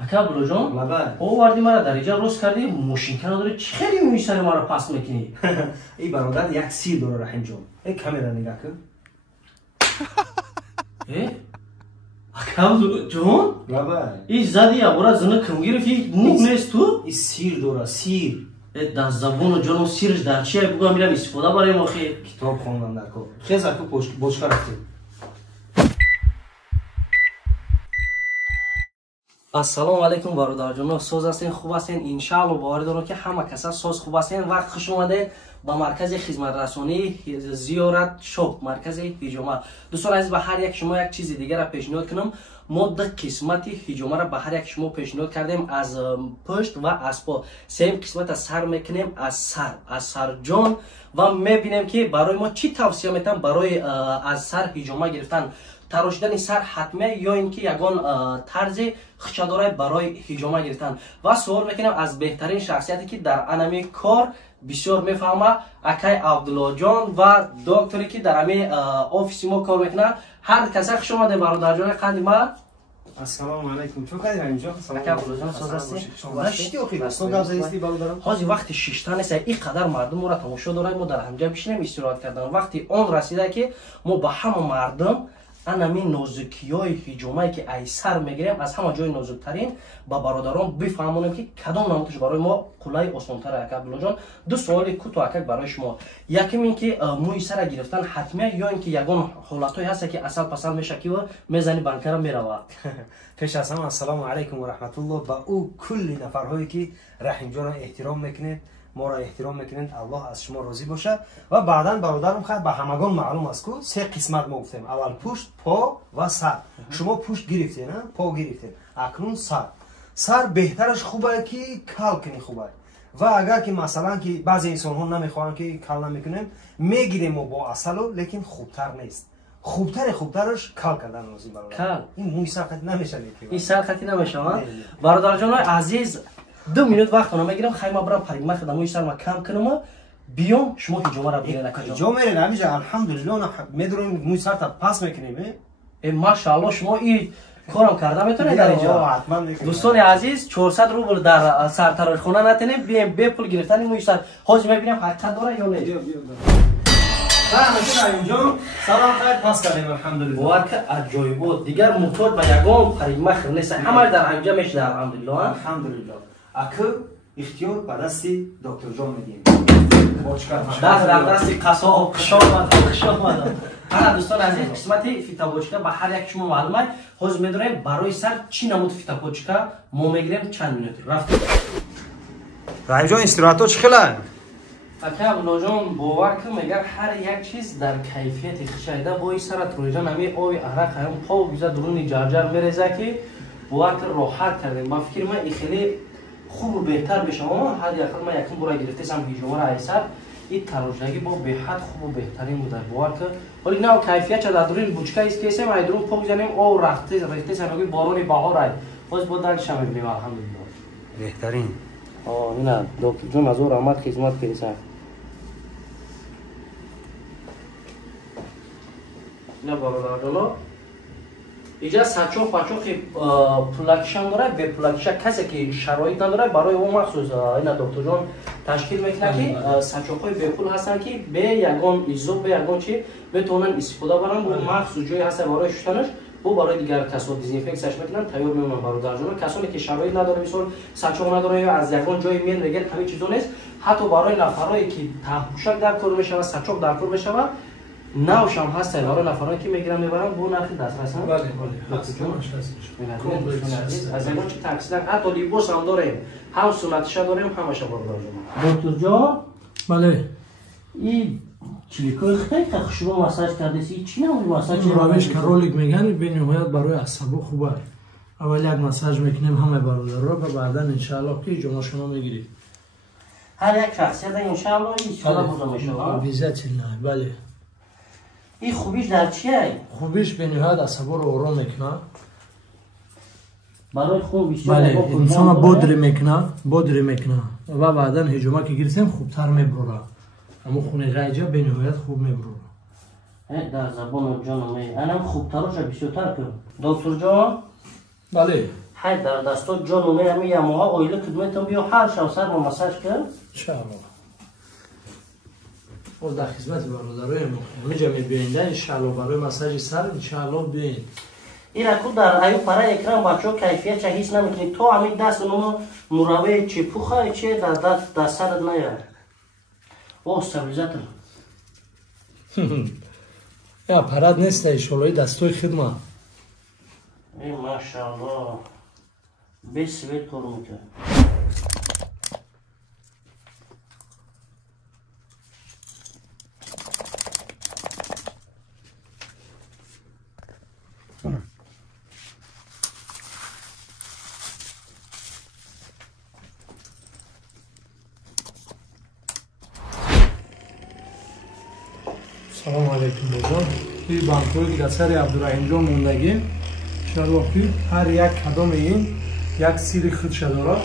اکا بلو جان او وردی مرا در اینجا روز کردی ماشین کنه داره چه خیلی موی سر مرا پس میکنی ای برادر یک سیر داره رحیم جان ای کامera نگاه کن اکا بلو جان ای زدی ابورا زنه کم گرفتی موگ نیست تو ای سیر داره سیر در زبون و جانم سیرش در چیه بگو میرم استفاده برای ما خیلی کتاب خوندم در کار خیز اکو بوشکا رفتیم السلام علیکم برادر جان سوز هستین خوب هستین ان شاء الله باور دارم که همه کسا سوز خوب هستین وقت خوش اومدین با مرکز خدمت رسانی زیارت شاپ مرکز هجومه دوستان عزیز به هر یک شما یک چیز دیگه را پیشنهاد کنم ما دو قسمت هجومه را به هر یک شما پیشنهاد کردیم از پشت و از پا سه قسمت از سر میکنیم از سر جان و میبینیم که برای ما چی توصیه میتونم برای از سر هجومه گرفتن تراشیدن سر حتمه یا اینکه یگان طرز خچداره برای هجومه گرفتن و سوال میکنم از بهترین شخصیتی که در انمی کار بسیار میفهمه اکای عبدالله جان و دکتری که در امی آفیس ما کار میکنه هر کسی خوش اومده برادر جان قدیمه السلام علیکم تو کاری اینجا سلام علیکم جان سوز هستی نشتی اوکی تو گازایستی برادرم حاجی وقتی شیشتن است اینقدر مردم را تماشا داره ما در همجا بشینیم استراحت کردن وقتی اون رسیده که ما با همه مردم انمی نازکیای هجومه که ای سر میگیریم از همه جای نازکترین با برادران بفهمونیم که کدام نمودش برای ما قلای آسان‌تر است عبدالله جان دو سوال کوتاه برای شما یکم این که موی سر گرفتن حتمیه یا اینکه یگان حالتایی هست که اصل پسل میشه که میزنی بنکر میروه پیش از همه السلام علیکم و رحمت الله با او کلی نفرهایی که رحیم جان احترام میکنید ما را احترام میکنید الله از شما راضی باشه و بعدا برادرم خواهد به همگان معلوم است که سه قسمت ما گفتیم اول پشت پا و سر شما پشت گرفتین پا گرفتین اکنون سر بهترش خوبه که کل کنی خوبه و اگر که مثلا که بعضی انسان ها نمیخوان که کل نمیکنیم میگیریم و با اصلو لیکن خوبتر نیست خوبترش کل کردن لازم برادر این موی سرخطی نمیشه این سرخطی نمیشه برادر جان عزیز 2 minut وقت اونم میگیرم خیلی برام پریما خدموی سر ما کم کنم بیام شما هجومه را بگیرین کجا میرین همینجا الحمدلله میدونیم موی سر تا پاس میکنیم ماشاءالله شما این کارم کرده میتونید در اینجا دوستان عزیز 400 روبل در سرتراش خونه نتونیم بیام به پول گرفتن موی سر حاج میبینم حقیقت داره یا نه اینجا سلام خیر پاس کردیم الحمدلله واقعا عجایب بود دیگر موتور به یگان پریما خیر نیست همه در اینجا میشه الحمدلله الحمدلله اکو اختیار به دست دکتر جان میدیم در دست قصاب خشامد انا دوستان عزیز قسمت فیتا بوچکا به هر یک شما معلومه خوز میدونیم برای سر چی نمود فیتا بوچکا ما میگیریم چند منوت رفت رحیم جان استراحتو چخلن اکا بلوجان باور کن میگر هر یک چیز در کیفیت خشایده بای سر ترویجان همی آوی عرق هم پاو بیزا درونی جرجر میرزه که باور کن راحت کردیم با فکر من این خیلی خوب و بهتر بشه اما حد اخر من یکم برای گرفته هم هجومه را ایسر این تراژدگی با به حد خوب و بهترین بوده باور کن ولی نه کیفیت چه در درون بوچکا است که سم درون پاو بزنیم او رخته سنگی بارون بهار ای باز با درش هم میبینیم الحمدلله بهترین نه دکتر جون از او رحمت خدمت کنید نه برادر اینجا سچو پلاکشن داره به پلاکشن کسی که شرایط نداره برای اون مخصوص اینا دکتر جان تشکیل میکنه که سچوهای به پول هستن که به یگان ایزوب به یگان چی بتونن استفاده برن و مخصوص جایی هست برای شستنش و برای دیگر کسا دیزینفکتش میکنن تیار میمونن برادر جان کسانی که شرایط نداره مثلا سچو نداره یا از یگان جای میان میگن همین چیزا نیست حتی برای نفرایی که تحوشک در کار میشه و سچوک در کار میشه نوش هم هست الان نفرانی که میگیرن میبرن با نرخ دسترس هم بله از اینجا چه تاکسیدن حتی لیبوس هم داریم هم سنتش داریم همش برادر دکتر جان بله این چلیکای خیلی خوشبو مساج کرده سی چی نمونی مساج روش که رولیک میگن به نهایت برای عصبو خوبه اول یک مساج میکنیم همه برادر رو و بعدا انشاءالله که جمعه شما میگیرید هر یک شخصیت انشاءالله این سالا بوده میشه ویزت الله بله این خوبیش در چیه؟ خوبیش به نهایت عصبو رو آرام میکنه برای خون بیشتر بله انسان بودری میکنه و بعدا هجومه که گرسیم خوبتر میبروره اما خونه غیجه به نهایت خوب میبروره در زبان جانم انم خوبترش بیشتر کنم دکتر جان بله های در دستات جان اومه همه یه ماه اویله خدمتتون بیا هر شب سر ما مساج کن انشاءالله او در خدمت برادرای ما اونجا میبینید انشاءالله برای مساج سر انشاءالله بیاین این اکو در ایو پره اکرام بچه کیفیت چه هیچ نمیکنی تو همین دست اونو مروه چی پوخه چی در دست سرت نیاره او استابیلیزاتر یا پرد نیست انشاءالله دستوی خدمت ای ماشاءالله بیس سویل کار میکنه سلام علیکم بازار این بانکوی که سر عبدالرحیم جان موندگی انشاءالله که هر یک کدام این یک سیری خودش داره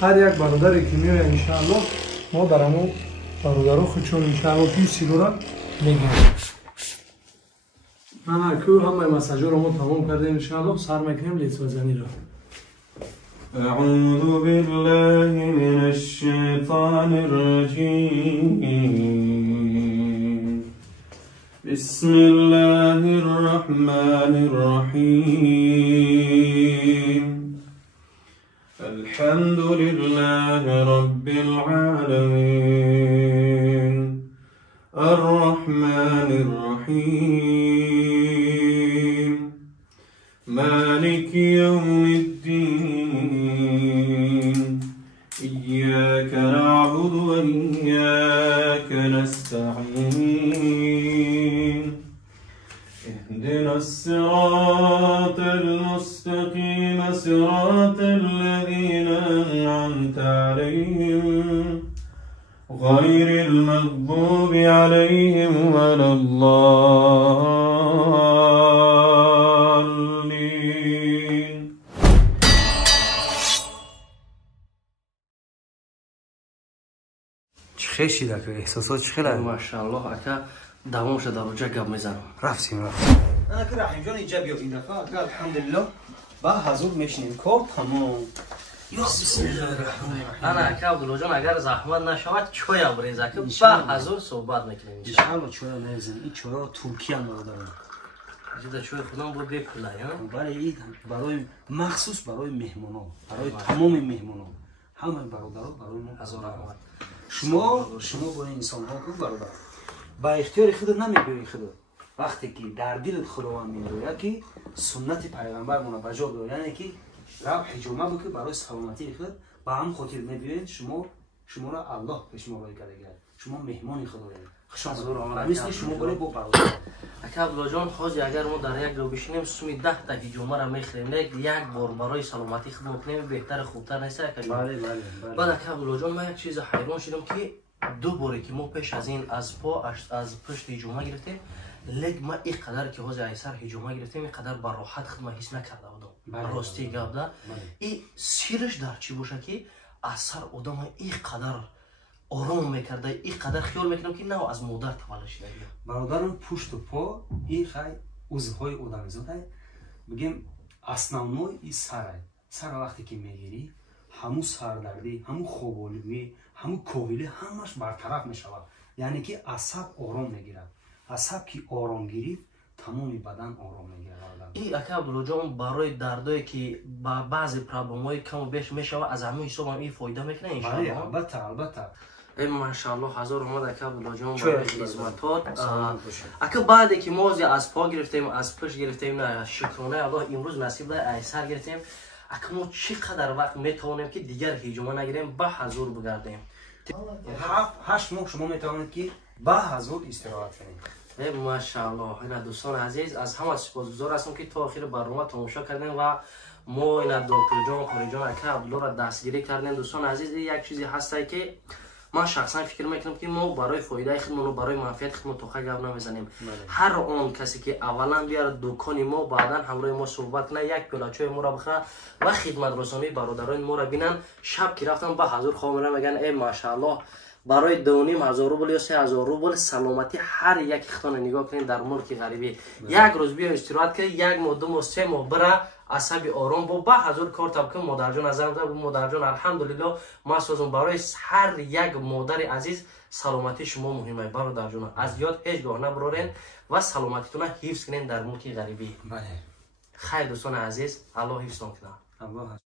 هر یک برادری که میوه انشاءالله ما در همون برادرها خودشون انشاءالله که سیری را میگیم من اکو همه مساجا را ما تمام کردیم انشاءالله سر میکنیم لیت وزنی را أعوذ بالله من الشيطان الرجيم بسم الله الرحمن الرحيم الحمد لله رب العالمين الرحمن الرحيم مالك يوم الدين إياك نعبد وإياك نستعين اهدنا الصراط المستقيم صراط الذين أنعمت عليهم غير المغضوب عليهم ولا الضالين چه شده که احساسات چخیله؟ ماشاءالله اکا دوامش در اونجا گپ میزنم رفتیم انا که رحیم جان اینجا بیا این دفعه اکا الحمدلله با حضور میشنیم کار تمام یا بسم الله الرحمن الرحیم انا اکا عبدالله جان اگر زحمت نشود چای بریز اکا با حضور صحبت میکنیم انشاءالله چویا نمیزنیم این چویا ترکیه هم دارم جدا چای خودم بود بکلا یا برای این برای مخصوص برای مهمانان برای تمام مهمانان همه برادران برای ما هزار رحمت شما با انسان ها کو برادر با اختیار خود نمیگویی خود وقتی که در دلت خداوند میگوید که سنت پیغمبر مون بجا داره یعنی که راه حجامه بکن برای سلامتی خود با هم خاطر میبینید شما را الله به شما وای کرده شما مهمان خدایید خوشا مثل شما برای با برادر اکا عبدالله جان خوزی اگر ما در یک رو بشینیم سومی 10 تا حجامه را میخریم یک بار برای سلامتی خود میکنیم بهتر خوبتر نیست اکا جان بله بعد اکا عبدالله جان من یک چیز حیران شدم که دو باری که ما پیش از این از پشت حجامه گرفتیم لیک ما این قدر که حوض ایسر حجامه گرفتیم این قدر بر راحت خود حس نکرده بودم راستی گپ ده این سیرش در چی باشه که اثر آدم این قدر آرام میکرده این قدر خیال میکنم که نه از مادر تولد شده برادرم پشت و پا این خیلی عضوهای آدمیزاده بگیم основной این سر وقتی که میگیری همون سردردی همون خوابالودگی همون کاهلی همش برطرف میشود یعنی که عصب آرام میگیرد عصب که آرام گیرید تمام بدن آرام میگیرد این اکا عبدالله جان برای دردایی که با بعضی پرابلم های کم و بیش میشود از همون حساب هم این فایده میکنه انشاءالله البته ای ماشاءالله هزار رحمت اکا عبدالله جان برای خدمتات اکا بعدی که ما از پا گرفتیم از پشت گرفتیم نه شکرانه الله امروز نصیب ده ایسر گرفتیم اکا ما چقدر وقت میتوانیم که دیگر حجامه نگیریم با حضور بگردیم 7 ماه شما میتوانید که با حضور استراحت کنید ای ماشاءالله اینا دوستان عزیز از همه سپاسگزار هستم که تا آخر برنامه تماشا کردین و ما اینا دکتر جان خاری جان اکا عبدالله را دستگیری کردیم دوستان عزیز یک چیزی هسته که من شخصا فکر میکنم که ما برای فایده خودمون و برای منفعت خودمون توخه گپ نمیزنیم هر آن کسی که اولا بیاره دکان ما بعدا همراه ما صحبت کنه یک پیاله چای ما را بخره و خدمت رسانی برادران ما را بینن شب که رفتن با حضور خامنه میگن ای ماشاءالله برای 2,500 روبل یا 3,000 روبل سلامتی هر یک خطان نگاه کنین در ملک غریبی یک روز بیا استراحت کنی یک ماه 2 ماه 3 ماه بره عصبی آرام با حضور کار طبقه مادرجان نظر بده. مادرجان الحمدلله ما سوزم برای هر یک مادر عزیز سلامتی شما مهمه برادرجان. از یاد هیچگاه نبرارین و سلامتیتون حفظ کنین در ملک غریبی. بله. خیر دوستان عزیز، الله حفظتون کنه. الله